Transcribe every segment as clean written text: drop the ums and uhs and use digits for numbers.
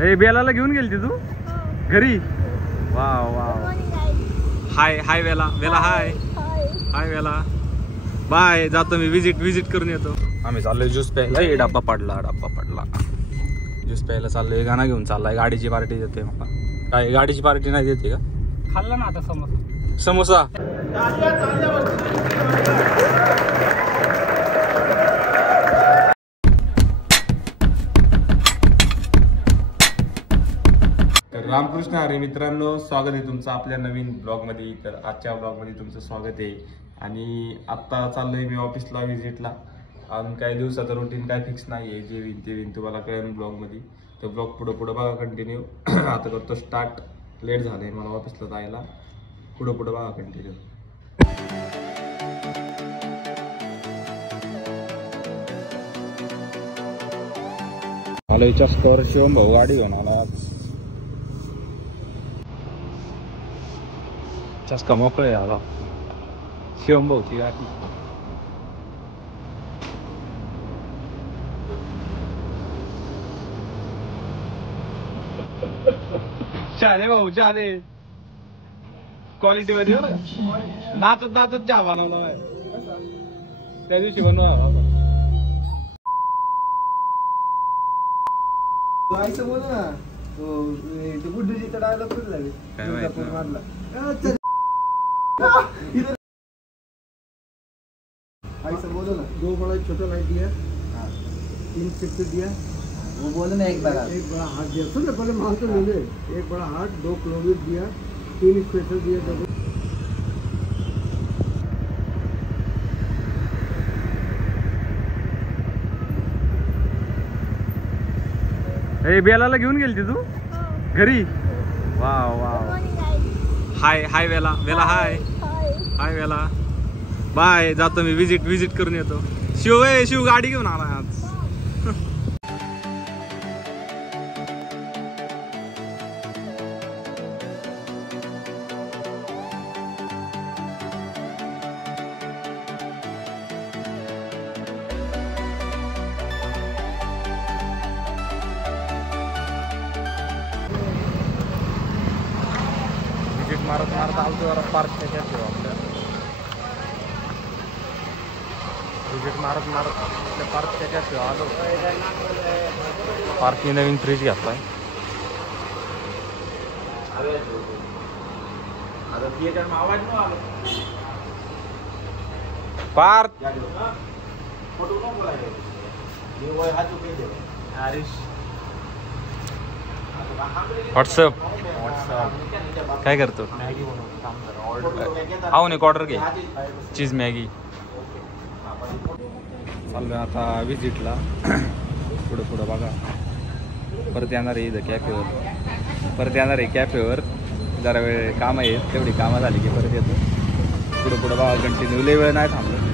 ए बेलाला घेऊन गेलती तू घरी? Wow wow. हाय हाय वेला वेला हाय हाय वेला बाय. जातो मी विजिट करून येतो. आम्ही चाललोय ज्यूस प्यायला. डब्बा पडला ज्यूस प्यायला चाललोय. गाणं घेऊन चाललाय. गाडीची पार्टी देते मला. काय गाडीची पार्टी नाही देते का? खाल्ला ना आता समोसा. रामकृष्ण हरी मित्रांनो, स्वागत आहे तुमचं आपल्या नवीन ब्लॉग मध्ये. तर आजच्या ब्लॉग मध्ये तुमचं स्वागत आहे. आणि आता चाललोय मी ऑफिसला व्हिजिटला. अजून काही दिवसाचं रुटीन काय फिक्स नाही आहे. जे विन ते विन तुम्हाला कळेल ब्लॉग मध्ये. तर ब्लॉग पुढं बघा कंटिन्यू. आता करतो स्टार्ट. लेट झालंय मला ऑफिसला जायला. पुढं बघा कंटिन्यू. मला याच्या स्टोअर शिवम भाऊ गाडी घेऊन आला आज. चस्का मोकळे आला शिवम भाऊची गाडी. चाले भाऊ चाले क्वालिटी मध्ये नाचत चहा बनवला त्या दिवशी बनवा. बोल ना गुड्डूजीचा डायलॉग कुठे लागेल? काय माहिती ऐसा बोलो ना. 2 बड़ा छोटा लाइट दिया, 3 फिक्स दिया. वो बोले ना एक बड़ा हाथ दिया. सुन ना पहले माल तो ले ले. 1 बड़ा हाथ, 2 क्लोविस दिया, 3 स्पेशल दिया. ए बेलाला घेऊन गेलती तू घरी? Wow wow. हाय हाय वेला वेला हाय हाय वेला बाय. जातो मी विजिट करून येतो. शिव गाडी घेऊन आला आज. मारत आलतो जरा पार्क त्याच्यात आपल्या. विजिट मारत आपल्या पार्क त्याच्यात आलो. पार्कने नवीन फ्रीज घेतलाय. पार्क व्हॉट्सअप काय करतो? आऊन एक ऑर्डर घे. Cheese Maggi. चाललोय आता विजिटला. पुढं बघा. परत येणार आहे इथं कॅफेवर. जरा वेळ कामं आहेत. तेवढी कामं झाली की परत येतो. पुढं बघा कंटिन्यू. लय वेळ नाही थांबलो.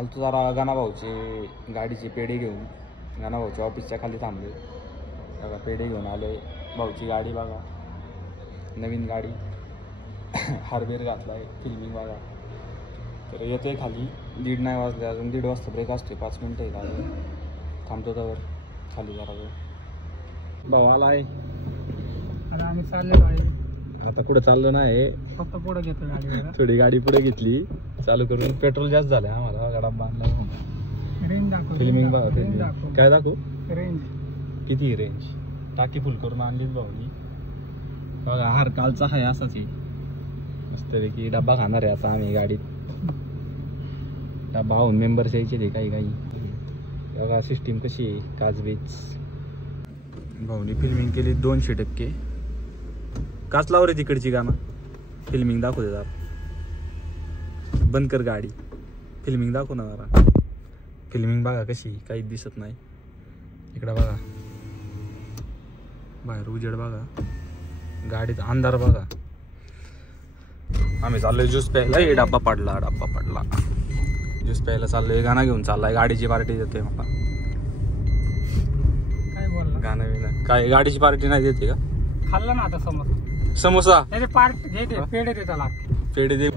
आलतो जरा गाणाभाऊची गाडीची पेढी घेऊन. गाणाभाऊच्या ऑफिसच्या खाली थांबले. बघा पेढी घेऊन आले. भाऊची गाडी बघा. नवीन गाडी. हार्वेर घातलाय. फिल्मिंग बघा. तर येतोय खाली. 1:30 नाही वाजले अजून. 1:30 वाजता ब्रेक असतोय. 5 मिनटं आहे गाडी. थांबतो त्यावर खाली जरा वेळ. भाऊ आलाय. आम्ही चाललो गाडी. आता कुठं चाललं नाही. फक्त पुढे घेतो गाडी. थोडी गाडी पुढे घेतली चालू करून. पेट्रोल जास्त झालंय आम्हाला. गाडा बांधला. रेंज दाखव. फिल्मिंग बघा. काय दाखवू? रेंज किती रेंज? टाकी फुल करून आणली भाऊनी बघा. हार कालचा आहे असाच आहे. मस्तपैकी डब्बा खाणार आहे आता आम्ही गाडीत. डब्बा होऊन मेंबर्स यायचे ते काही बघा. सिस्टीम कशी आहे. काचबीच भाऊनी फिल्मिंग केली 200%. काच लाव रे तिकडची गाणं. फिल्मिंग दाखवू दे जरा. बंद कर गाडी. फिल्मिंग दाखव ना जरा. फिल्मिंग बघा कशी. काहीच दिसत नाही. इकडं बघा. बाहेर उजेड बघा, गाडीत अंधार बघा. आम्ही चाललोय ज्यूस प्यायला. डब्बा पडला ज्यूस प्यायला चाललोय. गाणं घेऊन चाललाय. गाडीची पार्टी देते मला. काय बोलला? गाणं बिणं काय गाडीची पार्टी नाही देते का? खाल्लं ना आता समोसा. समोसा त्याचे पार्ट घे ते पेढे दे त्याला. पेढे दे.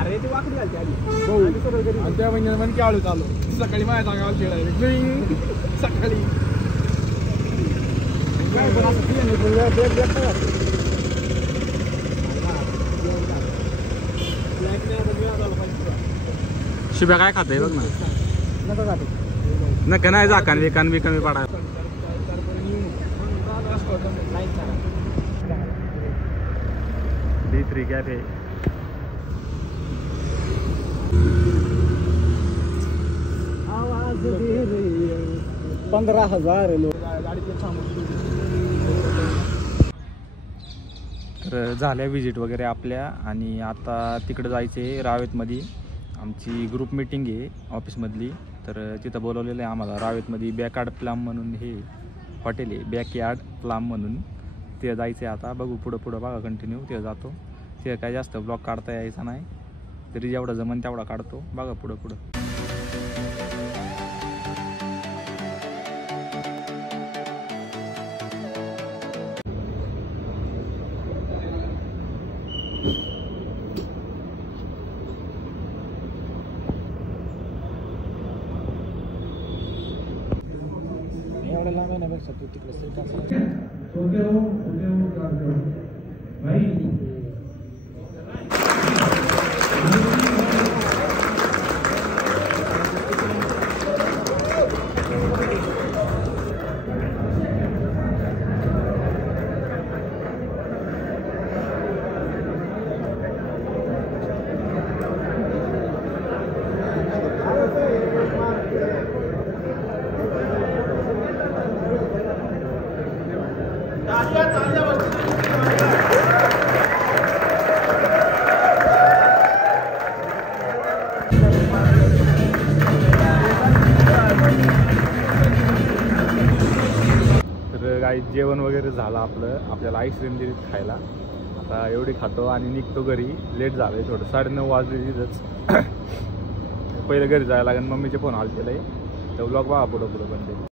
अरे ते वाकडी घालते आधी त्या म्हणजे म्हण की आळू चालू सकाळी माझ्या जागा सकाळी शिव्या काय खाते बघ ना. नका नाही जा कान बी कमी पडा. D3 cafe. आवाज 15,000 लोक तर झाल्या विजिट वगैरे आपल्या. आणि आता तिकडे जायचे रावेतमध्ये. आमची ग्रुप मीटिंग आहे ऑफिसमधली. तर तिथं बोलवलेलं आहे आम्हाला रावेतमध्ये. बॅकयार्ड प्लाम म्हणून हे हॉटेल आहे, बॅकयार्ड प्लाम म्हणून. ते जायचं आहे आता. बघू पुढं बघा कंटिन्यू. ते जातो. ते काय जास्त ब्लॉग काढता यायचा नाही, तरी जेवढं जमन तेवढा काढतो. बघा पुढं. एवढ्या लांब येण्यापेक्षा तू तिकडे सीट असेल. काही जेवण वगैरे झालं आपलं. आपल्याला आईस्क्रीम दिली खायला. आता एवढी खातो आणि निघतो घरी. लेट झालं आहे थोडं. 9:30 वाजले तिथंच. पहिलं घरी जायला लागेल. मम्मीचे फोन आले त्याला. तर ब्लॉग बघा पुढं पण ते.